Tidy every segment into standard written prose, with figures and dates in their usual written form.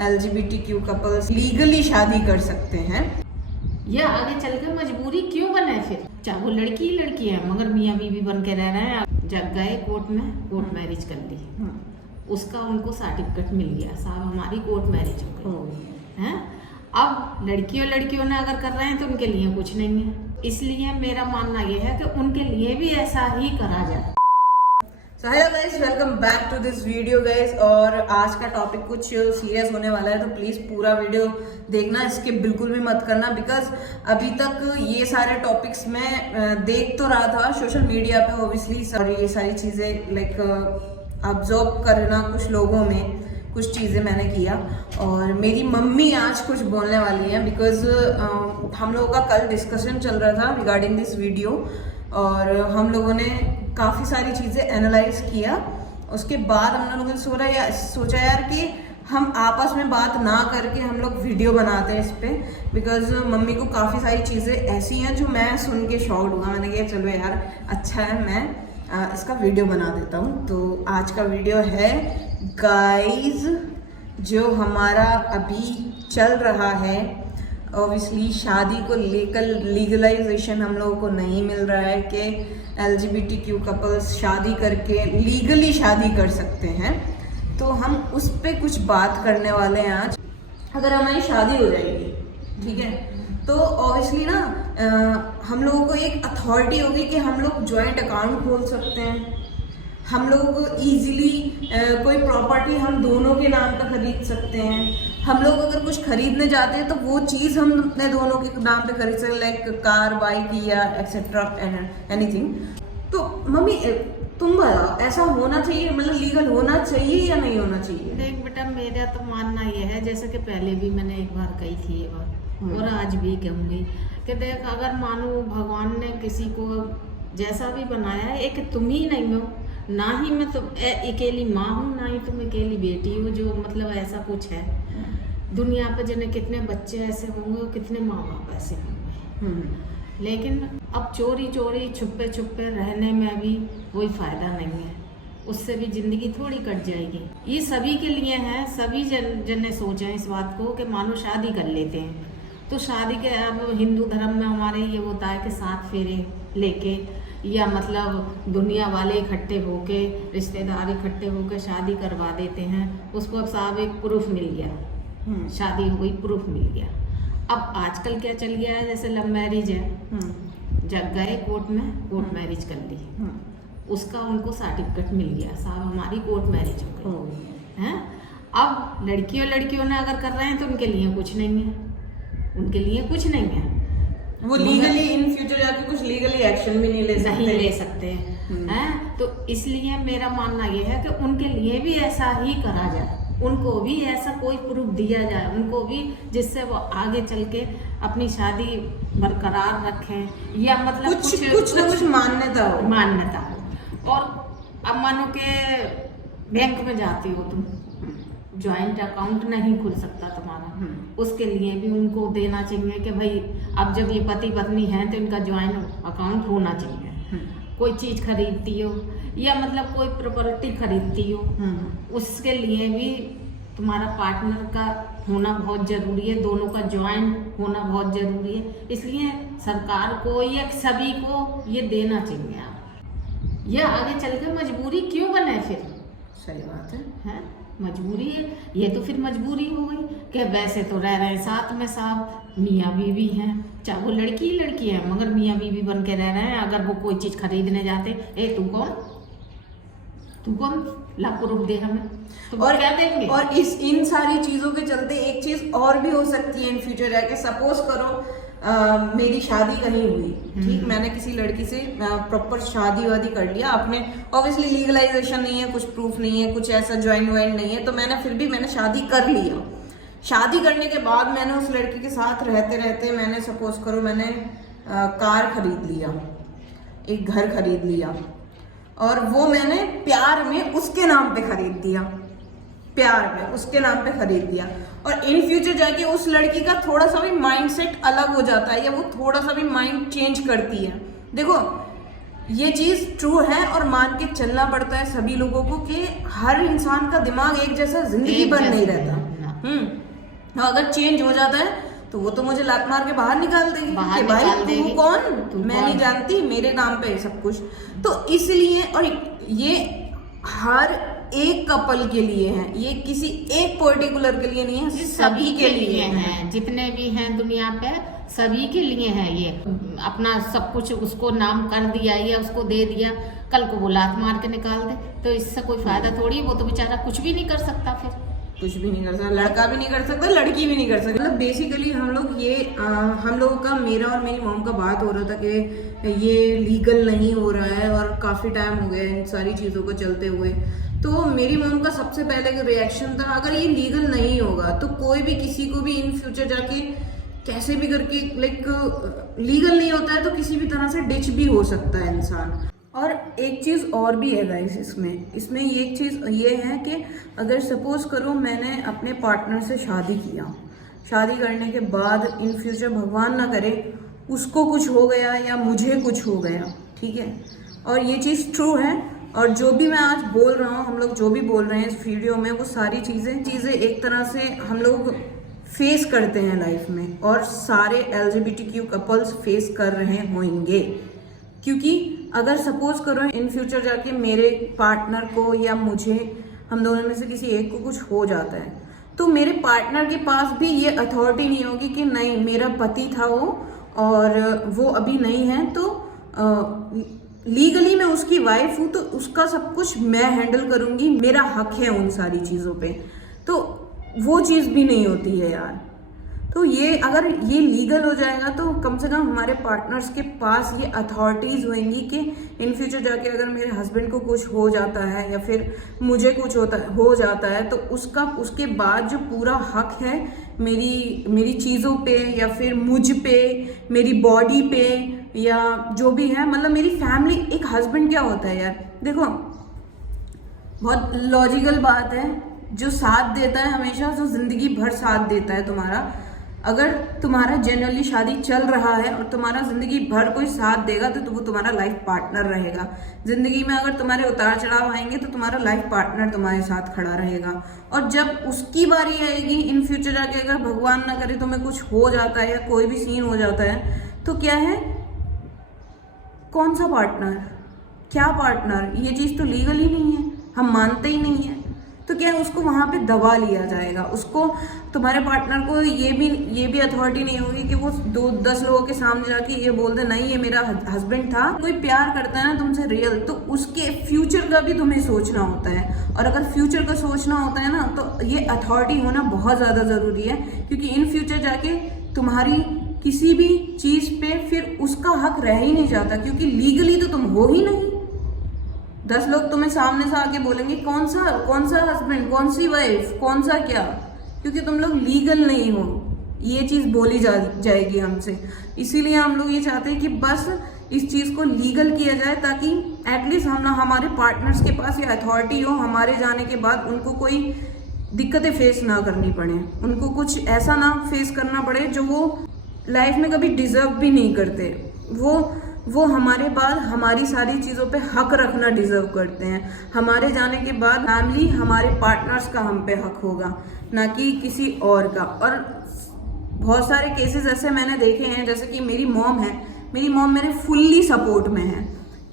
LGBTQ couples legally शादी कर सकते हैं। यह आगे चलकर मजबूरी क्यों बने फिर? चाहे वो लड़की ही लड़की है मगर मियाँ बीवी बन के रह रहे हैं। जब गए कोर्ट में, कोर्ट मैरिज कर ली, उसका उनको सर्टिफिकेट मिल गया, साहब हमारी कोर्ट मैरिज हो गई है। अब लड़कियों ने अगर कर रहे हैं तो उनके लिए कुछ नहीं है। इसलिए मेरा मानना यह है कि उनके लिए भी ऐसा ही करा जाए। So hello guys, welcome back to this video guys। और आज का टॉपिक कुछ सीरियस होने वाला है, तो प्लीज पूरा वीडियो देखना, इसके बिल्कुल भी मत करना। बिकॉज अभी तक ये सारे टॉपिक्स मैं देख तो रहा था सोशल मीडिया पे ऑब्वियसली, और ये सारी चीजें लाइक ऑब्जर्व करना कुछ लोगों में, कुछ चीज़ें मैंने किया। और मेरी मम्मी आज कुछ बोलने वाली है बिकॉज हम लोगों का कल डिस्कशन चल रहा था रिगार्डिंग दिस वीडियो, और हम लोगों ने काफ़ी सारी चीज़ें एनालाइज किया। उसके बाद हम लोगों ने सोचा यार कि हम आपस में बात ना करके हम लोग वीडियो बनाते हैं इस पर, बिकॉज मम्मी को काफ़ी सारी चीज़ें ऐसी हैं जो मैं सुन के शॉक्ड हुआ। मैंने कहा चलो यार अच्छा है, मैं इसका वीडियो बना देता हूँ। तो आज का वीडियो है गाइस, जो हमारा अभी चल रहा है, ऑब्वियसली शादी को लेकर लीगलाइजेशन हम लोगों को नहीं मिल रहा है कि LGBTQ कपल्स शादी करके लीगली शादी कर सकते हैं। तो हम उस पर कुछ बात करने वाले हैं आज। अगर हमारी शादी हो जाएगी, ठीक है, तो ऑब्वियसली ना हम लोगों को एक अथॉरिटी होगी कि हम लोग जॉइंट अकाउंट खोल सकते हैं। हम लोग इजीली कोई प्रॉपर्टी हम दोनों के नाम पर खरीद सकते हैं। हम लोग अगर कुछ खरीदने जाते हैं तो वो चीज़ हम अपने दोनों के नाम पे खरीद सकते हैं, लाइक कार, बाइक या एक्सेट्रा एनीथिंग। तो मम्मी तुम बताओ, ऐसा होना चाहिए, मतलब लीगल होना चाहिए या नहीं होना चाहिए? देख बेटा, मेरा तो मानना यह है, जैसे कि पहले भी मैंने एक बार कही थी ये बात, और आज भी कहूँगी कि देख, अगर मानो भगवान ने किसी को जैसा भी बनाया है, एक तुम ही नहीं हो, ना ही मैं तो अकेली माँ हूँ, ना ही तुम अकेली बेटी हो, जो मतलब ऐसा कुछ है। दुनिया पे जिन्हें कितने बच्चे ऐसे होंगे और कितने माँ बाप ऐसे होंगे। लेकिन अब चोरी चोरी छुपे छुपे रहने में भी कोई फायदा नहीं है, उससे भी जिंदगी थोड़ी कट जाएगी। ये सभी के लिए है, सभी जन ने सोचा इस बात को कि मानो शादी कर लेते हैं। तो शादी के अब हिंदू धर्म में हमारे ये होता है कि 7 फेरे लेके, या मतलब दुनिया वाले इकट्ठे होके, रिश्तेदार इकट्ठे होके शादी करवा देते हैं। उसको अब साहब एक प्रूफ मिल गया, शादी हो गई, प्रूफ मिल गया। अब आजकल क्या चल गया है, जैसे लव मैरिज है, जब गए कोर्ट में, कोर्ट मैरिज कर ली, उसका उनको सर्टिफिकेट मिल गया, साहब हमारी कोर्ट मैरिज हो गई है। अब लड़कियों ने अगर कर रहे हैं तो उनके लिए कुछ नहीं है, उनके लिए कुछ नहीं है। वो लीगली इन फ्यूचर जाके कुछ लीगली एक्शन भी नहीं ले सकते हैं। तो इसलिए मेरा मानना यह है कि उनके लिए भी ऐसा ही करा जाए, उनको भी ऐसा कोई प्रूफ दिया जाए, उनको भी, जिससे वो आगे चल के अपनी शादी बरकरार रखें, या मतलब कुछ मान्यता हो। और अब मानो के बैंक में जाती हो तुम, ज्वाइंट अकाउंट नहीं खुल सकता तुम्हारा, उसके लिए भी उनको देना चाहिए कि भाई अब जब ये पति पत्नी हैं तो इनका ज्वाइंट अकाउंट होना चाहिए। कोई चीज खरीदती हो या मतलब कोई प्रॉपर्टी खरीदती हो, उसके लिए भी तुम्हारा पार्टनर का होना बहुत जरूरी है, दोनों का ज्वाइंट होना बहुत जरूरी है। इसलिए सरकार को या सभी को ये देना चाहिए। यह आगे चलकर मजबूरी क्यों बने फिर? सही बात है, मजबूरी है ये, तो फिर मजबूरी हो गई कि वैसे तो रह रहे हैं साथ में, साहब मियाँ बीवी हैं, चाहे वो लड़की ही लड़की है मगर मियाँ बीवी बन के रह रहे हैं। अगर वो कोई चीज खरीदने जाते, तू कौन ला प्रूफ दे हमें, तो और क्या देंगे? और इन सारी चीजों के चलते एक चीज और भी हो सकती है इन फ्यूचर जाके। सपोज करो मेरी शादी कहीं हुई, ठीक, मैंने किसी लड़की से प्रॉपर शादी वादी कर लिया, आपने ऑब्वियसली लीगलाइजेशन नहीं है, कुछ प्रूफ नहीं है, कुछ ऐसा ज्वाइंट नहीं है, तो मैंने शादी कर लिया। शादी करने के बाद मैंने उस लड़की के साथ रहते रहते मैंने सपोज करो मैंने कार खरीद लिया, एक घर खरीद लिया, और वो मैंने प्यार में उसके नाम पे खरीद दिया, और इन फ्यूचर जाके उस लड़की का थोड़ा सा भी माइंडसेट अलग हो जाता है, या वो थोड़ा सा भी माइंड चेंज करती है। देखो ये चीज ट्रू है, और मान के चलना पड़ता है सभी लोगों को कि हर इंसान का दिमाग एक जैसा जिंदगी भर नहीं रहता। और अगर चेंज हो जाता है तो वो तो मुझे लात मार के बाहर निकाल देगी बाहर कि भाई निकाल तू देगी। कौन, तू मैं कौन? नहीं जानती, मेरे नाम पे है सब कुछ। तो इसलिए, और ये हर एक कपल के लिए है, ये किसी एक पर्टिकुलर के लिए नहीं है, सभी के लिए हैं, जितने भी हैं दुनिया पे सभी के लिए है। ये अपना सब कुछ उसको नाम कर दिया या उसको दे दिया, कल को वो लात मार के निकाल दे तो इससे कोई फायदा थोड़ी। वो तो बेचारा कुछ भी नहीं कर सकता, फिर कुछ भी नहीं कर सकता, लड़का भी नहीं कर सकता, लड़की भी नहीं कर सकती। मतलब बेसिकली हम लोग ये हम लोगों का, मेरा और मेरी मॉम का बात हो रहा था कि ये लीगल नहीं हो रहा है और काफ़ी टाइम हो गया इन सारी चीज़ों को चलते हुए। तो मेरी मॉम का सबसे पहले का रिएक्शन था, अगर ये लीगल नहीं होगा तो कोई भी किसी को भी इन फ्यूचर जाके कैसे भी करके, लाइक लीगल नहीं होता है तो किसी भी तरह से डिच भी हो सकता है इंसान। और एक चीज़ और भी है गाइस, इसमें ये एक चीज़ ये है कि अगर सपोज करो मैंने अपने पार्टनर से शादी किया, शादी करने के बाद इन फ्यूचर भगवान ना करे उसको कुछ हो गया या मुझे कुछ हो गया, ठीक है, और ये चीज़ ट्रू है। और जो भी मैं आज बोल रहा हूँ, हम लोग जो भी बोल रहे हैं इस वीडियो में, वो सारी चीज़ें एक तरह से हम लोग फेस करते हैं लाइफ में, और सारे LGBTQ कपल्स फेस कर रहे होंगे। क्योंकि अगर सपोज करो इन फ्यूचर जाके मेरे पार्टनर को या मुझे, हम दोनों में से किसी एक को कुछ हो जाता है, तो मेरे पार्टनर के पास भी ये अथॉरिटी नहीं होगी कि नहीं मेरा पति था वो और वो अभी नहीं है, तो लीगली मैं उसकी वाइफ हूँ तो उसका सब कुछ मैं हैंडल करूँगी, मेरा हक है उन सारी चीज़ों पे। तो वो चीज़ भी नहीं होती है यार। तो ये अगर ये लीगल हो जाएगा तो कम से कम हमारे पार्टनर्स के पास ये अथॉरिटीज़ होंगी कि इन फ्यूचर जाके अगर मेरे हस्बैंड को कुछ हो जाता है या फिर मुझे कुछ हो जाता है तो उसके बाद जो पूरा हक है मेरी चीज़ों पे या फिर मुझ पे, मेरी बॉडी पे, या जो भी है, मतलब मेरी फैमिली। एक हस्बैंड क्या होता है यार, देखो बहुत लॉजिकल बात है, जो साथ देता है हमेशा, जो जिंदगी भर साथ देता है तुम्हारा। अगर तुम्हारा जनरली शादी चल रहा है और तुम्हारा जिंदगी भर कोई साथ देगा तो वो तुम्हारा लाइफ पार्टनर रहेगा। जिंदगी में अगर तुम्हारे उतार चढ़ाव आएंगे तो तुम्हारा लाइफ पार्टनर तुम्हारे साथ खड़ा रहेगा। और जब उसकी बारी आएगी इन फ्यूचर जाके, अगर भगवान ना करे तुम्हें कुछ हो जाता है या कोई भी सीन हो जाता है, तो क्या है, कौन सा पार्टनर, क्या पार्टनर, ये चीज़ तो लीगल ही नहीं है, हम मानते ही नहीं है। तो क्या है, उसको वहाँ पे दबा लिया जाएगा। उसको, तुम्हारे पार्टनर को ये भी अथॉरिटी नहीं होगी कि वो 10 लोगों के सामने जाके ये बोल दे नहीं ये मेरा हस्बैंड था। कोई प्यार करता है ना तुमसे रियल, तो उसके फ्यूचर का भी तुम्हें सोचना होता है। और अगर फ्यूचर का सोचना होता है ना तो ये अथॉरिटी होना बहुत ज़्यादा ज़रूरी है, क्योंकि इन फ्यूचर जाके तुम्हारी किसी भी चीज़ पे फिर उसका हक रह ही नहीं जाता, क्योंकि लीगली तो तुम हो ही नहीं। 10 लोग तुम्हें सामने से आके बोलेंगे कौन सा हस्बैंड, कौन सी वाइफ, कौन सा क्या, क्योंकि तुम लोग लीगल नहीं हो। ये चीज़ बोली जाएगी हमसे। इसीलिए हम लोग ये चाहते हैं कि बस इस चीज़ को लीगल किया जाए, ताकि एटलीस्ट हमारे पार्टनर्स के पास ये अथॉरिटी हो, हमारे जाने के बाद उनको कोई दिक्कतें फेस ना करनी पड़े, उनको कुछ ऐसा ना फेस करना पड़े जो वो लाइफ में कभी डिजर्व भी नहीं करते। वो हमारे बाद हमारी सारी चीज़ों पे हक रखना डिजर्व करते हैं। हमारे जाने के बाद फैमिली, हमारे पार्टनर्स का हम पे हक होगा, ना कि किसी और का। और बहुत सारे केसेस ऐसे मैंने देखे हैं, जैसे कि मेरी मॉम है, मेरी मॉम मेरे फुल्ली सपोर्ट में है,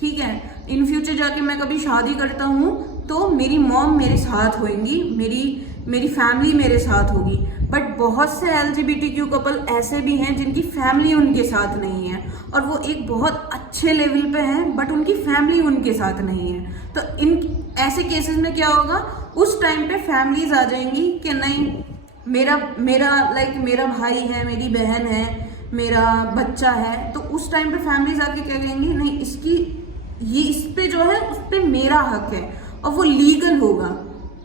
ठीक है। इन फ्यूचर जाके मैं कभी शादी करता हूँ तो मेरी मॉम मेरे साथ होंगी, मेरी फैमिली मेरे साथ होगी। बट बहुत से LGBTQ कपल ऐसे भी हैं जिनकी फैमिली उनके साथ नहीं है, और वो एक बहुत अच्छे लेवल पे हैं, बट उनकी फैमिली उनके साथ नहीं है। तो इन ऐसे केसेस में क्या होगा, उस टाइम पे फैमिलीज आ जाएंगी कि नहीं मेरा भाई है, मेरी बहन है, मेरा बच्चा है। तो उस टाइम पे फैमिलीज आके क्या कहेंगी, नहीं इस पे जो है उस पे मेरा हक है, और वो लीगल होगा।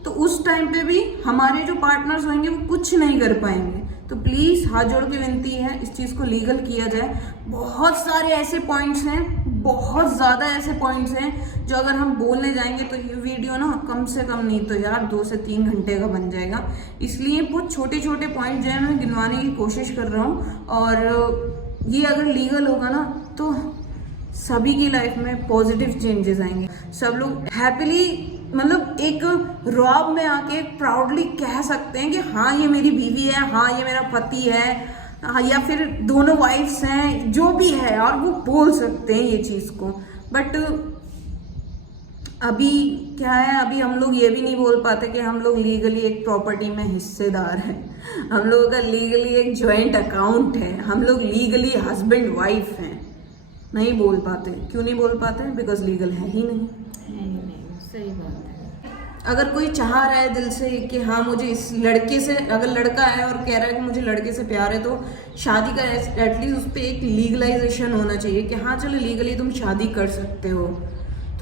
तो उस टाइम पे भी हमारे जो पार्टनर्स होंगे वो कुछ नहीं कर पाएंगे। तो प्लीज़ हाथ जोड़ के विनती है, इस चीज़ को लीगल किया जाए। बहुत सारे ऐसे पॉइंट्स हैं, बहुत ज़्यादा ऐसे पॉइंट्स हैं जो अगर हम बोलने जाएंगे तो ये वीडियो ना कम से कम नहीं तो यार 2 से 3 घंटे का बन जाएगा। इसलिए बहुत छोटे छोटे पॉइंट जो है मैं गिनवाने की कोशिश कर रहा हूँ। और ये अगर लीगल होगा ना तो सभी की लाइफ में पॉजिटिव चेंजेस आएंगे, सब लोग हैप्पीली मतलब एक रॉब में आके प्राउडली कह सकते हैं कि हाँ ये मेरी बीवी है, हाँ ये मेरा पति है, हाँ, या फिर दोनों वाइफ्स हैं, जो भी है, और वो बोल सकते हैं ये चीज़ को। बट अभी क्या है, अभी हम लोग ये भी नहीं बोल पाते कि हम लोग लीगली एक प्रॉपर्टी में हिस्सेदार हैं, हम लोगों का लीगली एक जॉइंट अकाउंट है, हम लोग लीगली हस्बैंड वाइफ हैं। नहीं बोल पाते। क्यों नहीं बोल पाते? बिकॉज लीगल है ही नहीं। सही बात है। अगर कोई चाह रहा है दिल से कि हाँ मुझे इस लड़के से, अगर लड़का है और कह रहा है कि मुझे लड़के से प्यार है, तो शादी का एटलीस्ट उस पर एक लीगलाइजेशन होना चाहिए कि हाँ चलो लीगली तुम शादी कर सकते हो।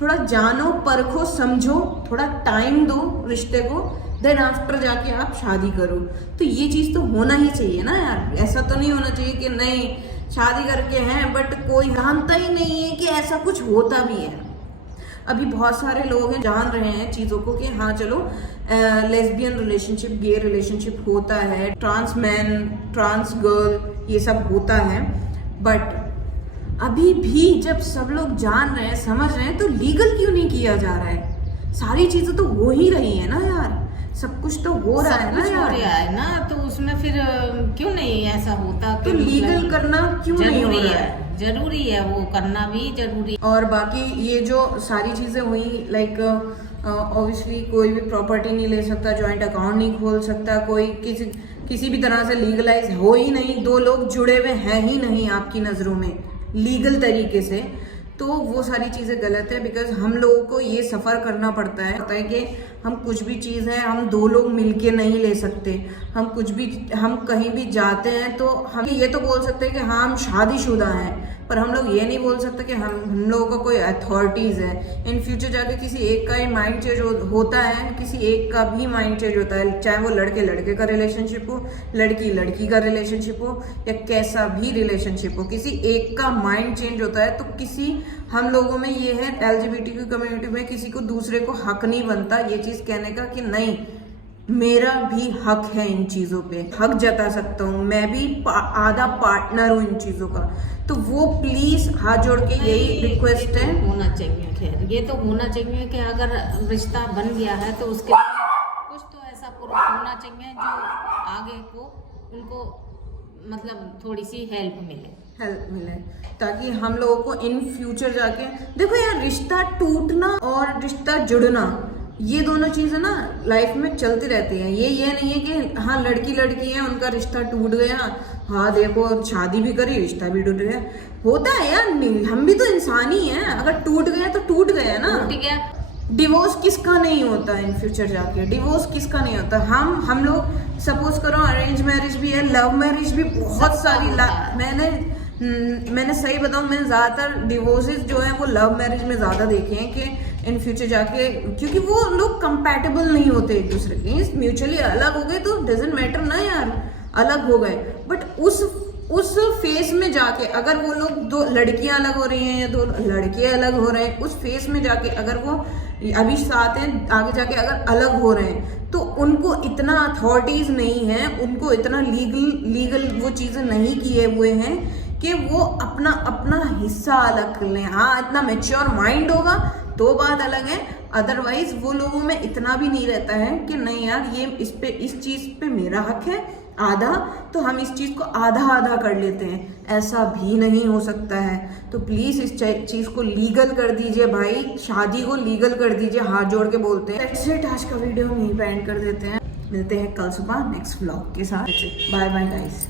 थोड़ा जानो, परखो, समझो, थोड़ा टाइम दो रिश्ते को, देन आफ्टर जाके आप शादी करो। तो ये चीज़ तो होना ही चाहिए ना यार। ऐसा तो नहीं होना चाहिए कि नहीं शादी करके हैं बट कोई जानता ही नहीं है कि ऐसा कुछ होता भी है। अभी बहुत सारे लोग हैं जान रहे हैं चीज़ों को कि हाँ चलो लेस्बियन रिलेशनशिप, गे रिलेशनशिप होता है, ट्रांस मैन, ट्रांस गर्ल, ये सब होता है। बट अभी भी जब सब लोग जान रहे हैं, समझ रहे हैं, तो लीगल क्यों नहीं किया जा रहा है? सारी चीज़ें तो हो ही रही है ना यार, सब कुछ तो हो रहा है ना यार, हो रहा है ना, तो उसमें फिर क्यों नहीं ऐसा होता? तो लीगल करना क्यों नहीं हो रहा है? जरूरी है, वो करना भी जरूरी है। और बाकी ये जो सारी चीज़ें हुई, लाइक ऑब्वियसली कोई भी प्रॉपर्टी नहीं ले सकता, जॉइंट अकाउंट नहीं खोल सकता, कोई किसी भी तरह से लीगलाइज हो ही नहीं, दो लोग जुड़े हुए हैं ही नहीं आपकी नज़रों में लीगल तरीके से, तो वो सारी चीज़ें गलत है। बिकॉज हम लोगों को ये सफ़र करना पड़ता है कि हम कुछ भी चीज़ है हम दो लोग मिलके नहीं ले सकते। हम कहीं भी जाते हैं तो हम ये तो बोल सकते हैं कि हाँ हम शादीशुदा हैं, पर हम लोग ये नहीं बोल सकते कि हम लोगों का कोई अथॉरिटीज़ है। इन फ्यूचर जाके किसी एक का ही माइंड चेंज होता है, किसी एक का भी माइंड चेंज होता है, चाहे वो लड़के लड़के का रिलेशनशिप हो, लड़की लड़की का रिलेशनशिप हो, या कैसा भी रिलेशनशिप हो, किसी एक का माइंड चेंज होता है। तो किसी हम लोगों में ये है, LGBTQ कम्युनिटी में किसी को दूसरे को हक नहीं बनता ये चीज़ कहने का कि नहीं मेरा भी हक है इन चीज़ों पे, हक जता सकता हूँ, मैं भी आधा पार्टनर हूँ इन चीज़ों का। तो वो प्लीज़ हाथ जोड़ के यही रिक्वेस्ट है, होना चाहिए। खैर ये तो होना चाहिए कि अगर रिश्ता बन गया है तो उसके कुछ तो ऐसा होना चाहिए जो आगे को उनको मतलब थोड़ी सी हेल्प मिले, ताकि हम लोगों को इन फ्यूचर जाके, देखो यार रिश्ता टूटना और रिश्ता जुड़ना ये दोनों चीज़ें ना लाइफ में चलती रहती हैं। ये नहीं है कि हाँ लड़की लड़की है उनका रिश्ता टूट गया, हाँ देखो शादी भी करी रिश्ता भी टूट गया, होता है यार, हम भी तो इंसान ही हैं। अगर टूट गया तो टूट गया ना, टूट गया। डिवोर्स किसका नहीं होता इन फ्यूचर जाके, डिवोर्स किसका नहीं होता? हम लोग सपोज करो अरेंज मैरिज भी है, लव मैरिज भी बहुत सारी, मैंने सही बताऊं, मैंने ज़्यादातर डिवोर्सेस जो है वो लव मैरिज में ज़्यादा देखे हैं कि इन फ्यूचर जाके, क्योंकि वो लोग कंपैटिबल नहीं होते एक दूसरे के, म्यूचुअली अलग हो गए तो डजेंट मैटर ना यार, अलग हो गए। बट उस फेस में जाके अगर वो लोग, दो लड़कियां अलग हो रही हैं या दो लड़के अलग हो रहे हैं, उस फेस में जाके अगर वो अभी साथ हैं, आगे जाके अगर अलग हो रहे हैं, तो उनको इतना अथॉरिटीज नहीं है, उनको इतना लीगल वो चीज़ें नहीं किए हुए हैं कि वो अपना हिस्सा अलग कर लें। हाँ इतना मेच्योर माइंड होगा तो बात अलग है, अदरवाइज वो लोगों में इतना भी नहीं रहता है कि नहीं यार ये इस चीज़ पे मेरा हक है आधा, तो हम इस चीज़ को आधा आधा कर लेते हैं, ऐसा भी नहीं हो सकता है। तो प्लीज़ इस चीज़ को लीगल कर दीजिए भाई, शादी को लीगल कर दीजिए, हाथ जोड़ के बोलते हैं। दैट्स इट, आज का वीडियो हम यहीं पे एंड कर देते हैं, मिलते हैं कल सुबह नेक्स्ट व्लॉग के साथ। Bye bye guys.